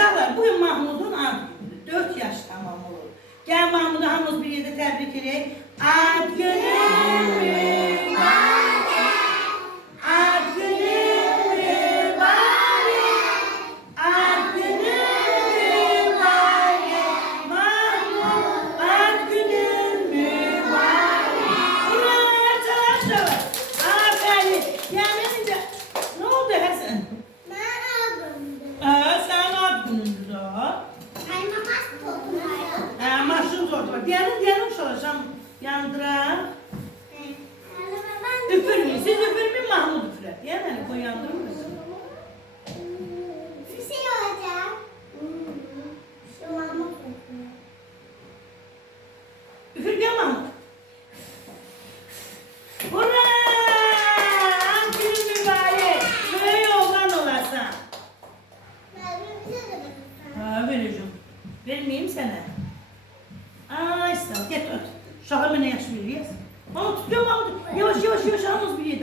Uşaqlar, bugün Mahmudun ad günüdür. 4 yaş tamam olur. Gel Mahmudu hamımız bir yerdə təbrik edək. Ad günün mübarək. Ad günün mübarək. Ad günün mübarək. Mahmud, ad günün mübarək. Ura, çalar. Aferin. Yani önce, ne oldu Hasan? Sen ad günündür o. Maşın zordu var. Diyelim çalışacağım yandıra. Üfürmeyin. Siz üfürmeyin, Mahmud üfür. Yani koy yandırmıyor. Üfür gel Mahmud. Hurra! Ad günün mübarek. Böyle oğlan olarsan. Vereceğim. Vermeyeyim sana. Ay sağ ol. Gel öt. Şahı bana yaş veriyoruz. Mahmut tutuyor Mahmut. Yavaş hamız bir yedi.